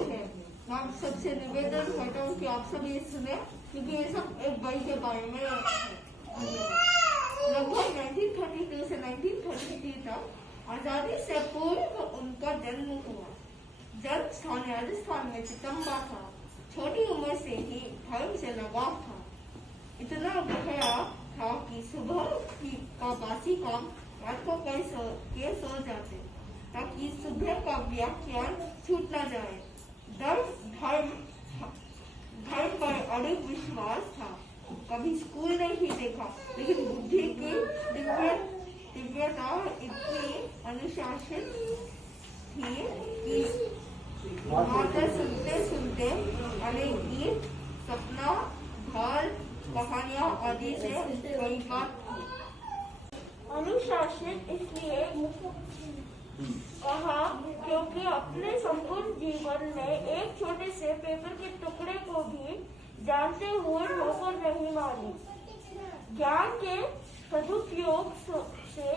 थे। आप सबसे निवेदन करता हूँ कि आप सभी सुने, क्योंकि ये सब एक भाई के बारे में लगभग 1932 से 1933 तक आजादी से पूर्व उनका जन्म हुआ। जन्म स्थान राजस्थान में चितंबा था। छोटी उम्र से ही धर्म से लगाव था। इतना गहरा था कि सुबह का बासी काम रात को के सो जाते, ताकि सुबह का व्याख्यान छूट न जाए। धर्म पर अड़िग विश्वास था। कभी स्कूल नहीं देखा, लेकिन बुद्धि की दिव्यता इतनी अनुशासित थी कि माता सुनते सुनते अनेक गीत, सपना, ढाल, कहानियां आदि से कई बात थी। अनुशासित इसलिए कहा क्योंकि अपने संपूर्ण जीवन में एक छोटे से पेपर के टुकड़े को भी जानते हुए ठोकर नहीं मारी। ज्ञान के सदुपयोग से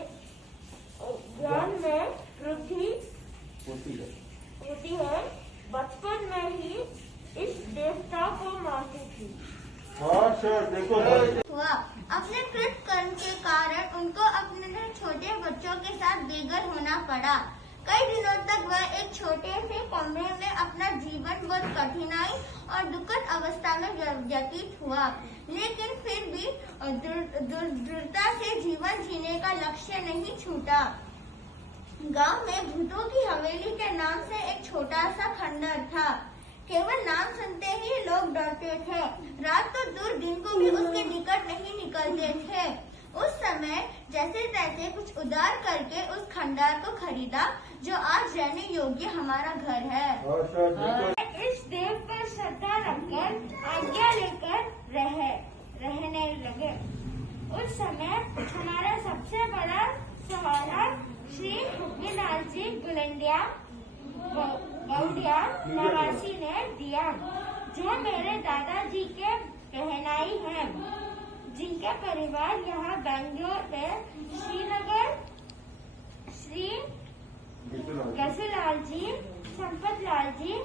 ज्ञान में वृद्धि होती है। बचपन में ही इस देवता को मानती थी। देखो हुआ अपने कृत कर्म के कारण उनको अपने छोटे बच्चों के साथ बेघर होना पड़ा। कई दिनों तक वह एक छोटे से कमरे में अपना जीवन बहुत कठिनाई और दुखद अवस्था में व्यतीत हुआ, लेकिन फिर भी दृढ़ता से जीवन जीने का लक्ष्य नहीं छूटा। गांव में भूतों की हवेली के नाम से एक छोटा सा खंडर था। केवल नाम सुनते ही लोग डरते थे। रात को दूर दिन को भी उसके निकट नहीं निकलते थे। उस समय जैसे तैसे कुछ उधार करके उस खंडर को खरीदा, जो आज रहने योग्य हमारा घर है। इस देव पर श्रद्धा रखकर आज्ञा लेकर रहने लगे। उस समय हमारा सबसे बड़ा सहारा श्री हुक्मीलाल जी गौड़िया नवासी ने दिया, जो मेरे दादाजी के कहनाई हैं, जिनके परिवार यहाँ बेंगलोर में श्री गसीलाल जी, संपत लाल जी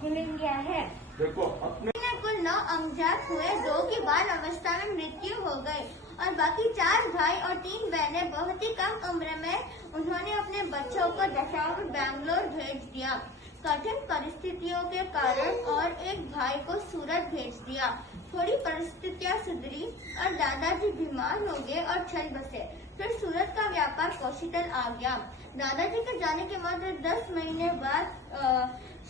गुलिंगिया है। कुल 9 अमजाद हुए, 2 की बाल अवस्था में मृत्यु हो गई और बाकी 4 भाई और 3 बहनें बहुत ही कम उम्र में उन्होंने अपने बच्चों को दशावर बेंगलोर भेज दिया। कठिन परिस्थितियों के कारण और एक भाई को सूरत भेज दिया। थोड़ी परिस्थितियां सुधरी और दादाजी बीमार हो गए और चल बसे। फिर सूरत का व्यापार कौशितल आ गया। दादाजी के जाने के मात्र 10 महीने बाद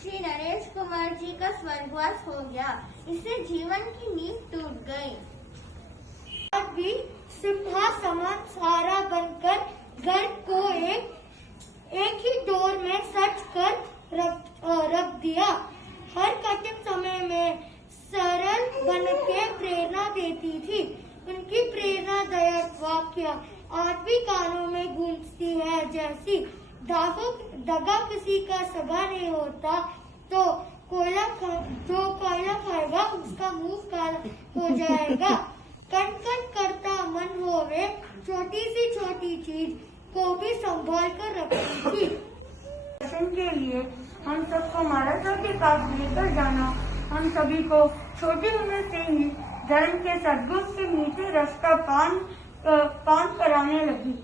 श्री नरेश कुमार जी का स्वर्गवास हो गया। इससे जीवन की नींव टूट गई। आज भी सिंहा समान सहारा बनकर घर को एक ही डोर में सच कर रख दिया। हर कठिन समय में सरल बनके प्रेरणा देती थी। उनकी प्रेरणादायक वाक्य आज भी कानों में गूंजती है, जैसी दगा किसी का सगा नहीं होता, तो जो कोयला खाएगा उसका मुंह काला हो जाएगा। कण कण करता मन होवे, छोटी सी छोटी चीज को भी संभाल कर रखती थी। दर्शन के लिए हम सबको महाराष्ट्र के पास लेकर जाना, हम सभी को छोटी उम्र से ही धर्म के सद्गुण के मीठे रस का पान कराने लगी।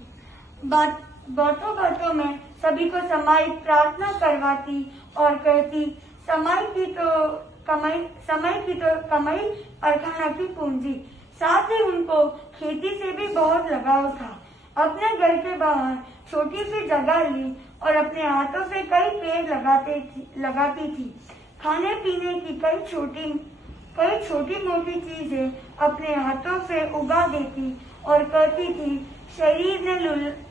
बातों बातों में सभी को सामायिक प्रार्थना करवाती और कहती, समय की तो कमाई कारखाना की पूंजी। साथ ही उनको खेती से भी बहुत लगाव था। अपने घर के बाहर छोटी सी जगह ली और अपने हाथों से कई पेड़ लगाती थी। खाने पीने की कई छोटी मोटी चीजें अपने हाथों से उगा देती और कहती थी, शरीर ने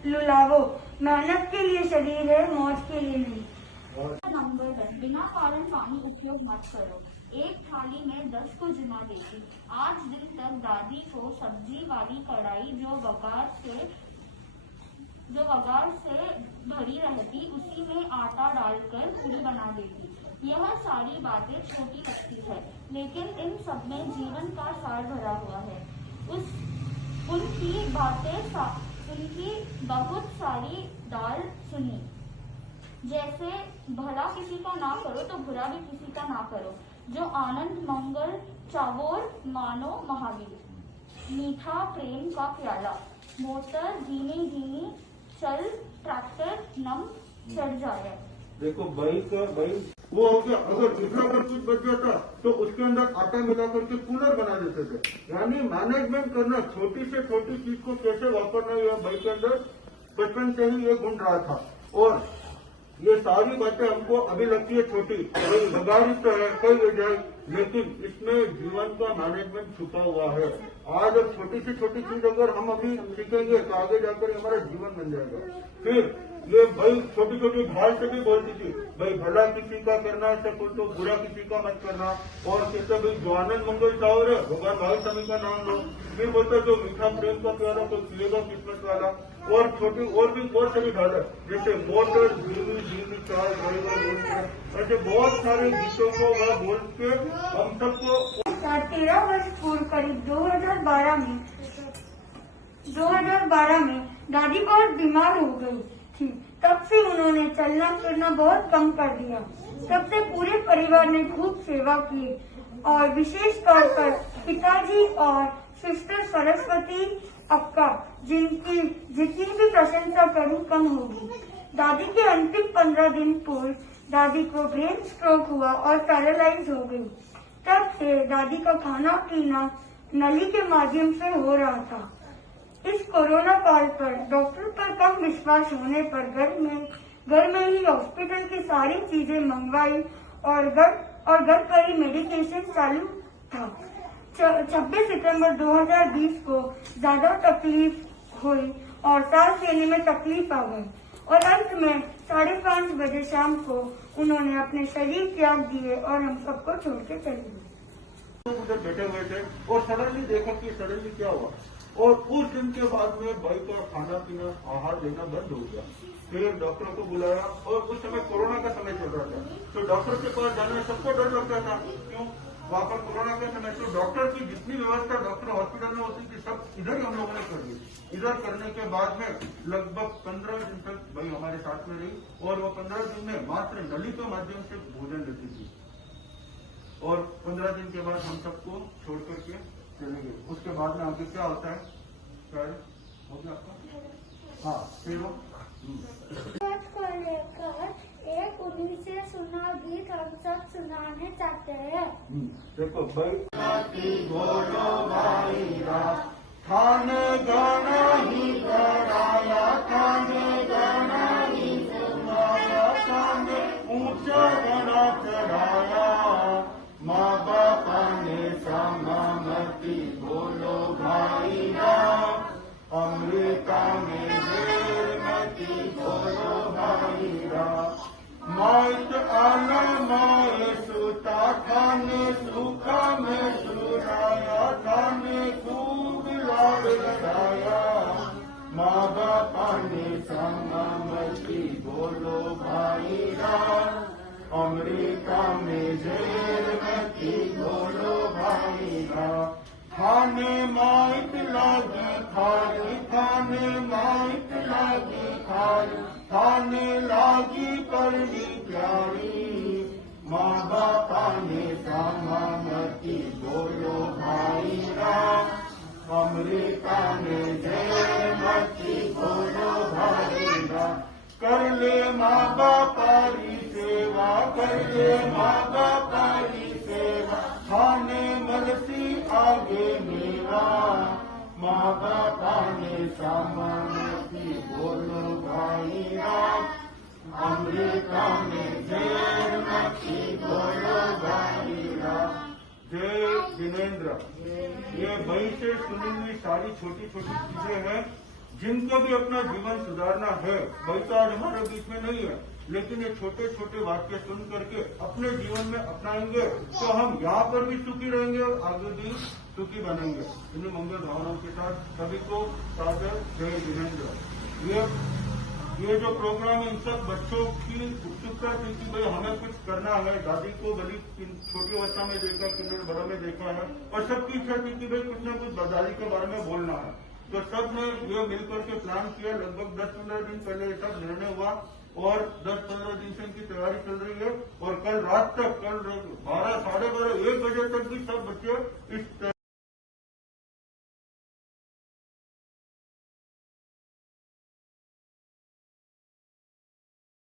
लुलावो, मेहनत के लिए शरीर है, मौज के लिए नहीं। नंबर 10, बिना कारण पानी उपयोग मत करो। एक थाली में 10 को जमा देती। 8 दिन तक दादी को सब्जी वाली कढ़ाई जो वगार से भरी रहती, उसी में आटा डालकर पूरी बना देती। यह सारी बातें छोटी लगती है, लेकिन इन सब में जीवन का सार भरा हुआ है। उनकी बहुत सारी दाल सुनी। जैसे भला किसी का ना करो तो बुरा भी किसी का ना करो। जो आनंद मंगल चावोर मानो महावीर। मीठा प्रेम का प्याला। मोटर धीमी धीमी चल ट्रैक्टर नम चढ़ जाए। देखो बाइक वो हो गया। अगर दूसरा अगर कुछ बच जाता तो उसके अंदर आटा मिला करके कूलर बना देते थे। यानी मैनेजमेंट करना, छोटी से छोटी चीज को कैसे वापरना, यह बाइक के अंदर बचपन से ही ये गुण रहा था। और ये सारी बातें हमको अभी लगती है छोटी, कोई लगारित तो है, कोई वजह, लेकिन इसमें जीवन का मैनेजमेंट छुपा हुआ है। आज अब छोटी से छोटी चीज अगर हम अभी सीखेंगे तो आगे जाकर हमारा जीवन बन जाएगा। फिर ये भाई छोटी छोटी ढाल से भी बोलती थी, भाई भला किसी का करना सको तो बुरा किसी का मत करना। और कहते भाई जो आनंद मंगल चाहो रे भगवान भाई स्वामी का नाम लो। फिर बोलते जो मीठा प्रेम का प्याला तो पिएगा किस्मत वाला। और छोटी और भी बहुत सारी ढाल है, जैसे मोटर धीमी धीमी चाल ड्राइवर, ऐसे बहुत सारे गीतों को वह बोल के हम सबको 13 वर्ष पूर्व करीब 2012 में दादी बहुत बीमार हो गई थी। तब से उन्होंने चलना फिरना बहुत कम कर दिया। तब से पूरे परिवार ने खूब सेवा की और विशेष तौर पर पिताजी और सिस्टर सरस्वती अक्का, जितनी भी प्रशंसा करूं कम होगी। दादी के अंतिम 15 दिन पूर्व दादी को ब्रेन स्ट्रोक हुआ और पैरालाइज हो गई। तब से दादी का खाना पीना नली के माध्यम से हो रहा था। इस कोरोना काल पर डॉक्टर पर कम विश्वास होने पर घर में ही हॉस्पिटल की सारी चीजें मंगवाई और घर पर ही मेडिकेशन चालू था। 26 सितंबर 2020 को ज्यादा तकलीफ हुई और सांस लेने में तकलीफ आ गई और अंत में 5:30 बजे शाम को उन्होंने अपने शरीर त्याग दिए और हम सबको छोड़ के चले गए। उधर बैठे हुए थे और सडनली देखा कि सडनली क्या हुआ। और उस दिन के बाद में भाई का खाना पीना आहार लेना बंद हो गया। फिर डॉक्टर को बुलाया और उस समय कोरोना का समय चल रहा था, तो डॉक्टर के पास जाने में सबको डर लगता था। क्यों? वहाँ पर कोरोना का समय, तो डॉक्टर की जितनी व्यवस्था डॉक्टर हॉस्पिटल में होती थी सब इधर ही हम लोगों ने कर दी। इधर करने के बाद में लगभग 15 दिन तक भाई हमारे साथ में रही और वो 15 दिन में मात्र नली के माध्यम से भोजन लेती थी। और 15 दिन के बाद हम सबको छोड़ करके चले गए। उसके बाद में आगे क्या होता है, क्या हो गया आपका? हाँ, फिर वो को लेकर एक उन्हीं से सुना गीत हम सब सुनाने चाहते हैं। देखो भाई बोलो भाई थाने गाना ही कराया, थाने गाना ही सुनाया, थाने ऊंचा गाना चढ़ाया। माँ बापा ने समामती बोलो भाई राम, अमृता में देर मती बोलो भाई राम। माइत आना माए सुता, खाने सूखा में सुनाया, खाने खूब लाड लगाया। माँ बापा ने समामती बोलो भाई राम, अमृता में जेर मती बोलो भाई राम। खाने माइत लागे खाली, खाने माइत लागे खाली, खाने लागी परनी प्यारी। माँ बापा ने समामती बोलो भाई राम, अमृता ने जय मती बोलो भाई राम। कर ले माँ बापारी सेवा, कर ले माँ बापारी सेवा, खाने मलसी आगे मेवा। माँ बापा ने समामती बोलो भाई राम, अमृता में जय मती बोलो भाई राम। जय जिनेन्द्र। ये भाई से सुनी हुई सारी छोटी छोटी चीजें हैं जिनको भी अपना जीवन सुधारना है। भाई तो आज हमारे बीच में नहीं है, लेकिन ये छोटे छोटे वाक्य सुन करके अपने जीवन में अपनाएंगे तो हम यहाँ पर भी सुखी रहेंगे और आगे भी सुखी बनेंगे। इन्हीं मंगल भावनाओं के साथ सभी को सादर जय जिनेन्द्र। ये जो प्रोग्राम है इन सब बच्चों की उत्सुकता थी कि भाई हमें कुछ करना है। दादी को भली छोटी अवस्था में देखा, किन्नर बड़ों में देखा है और सबकी इच्छा थी कि भाई कुछ न कुछ दादी के बारे में बोलना है। तो सब ने ये मिलकर के प्लान किया। लगभग 10-15 दिन पहले ये सब निर्णय हुआ और 10-15 दिन की तैयारी चल रही है और कल रात तक, कल 12, 12:30, 1 बजे तक भी सब बच्चे इस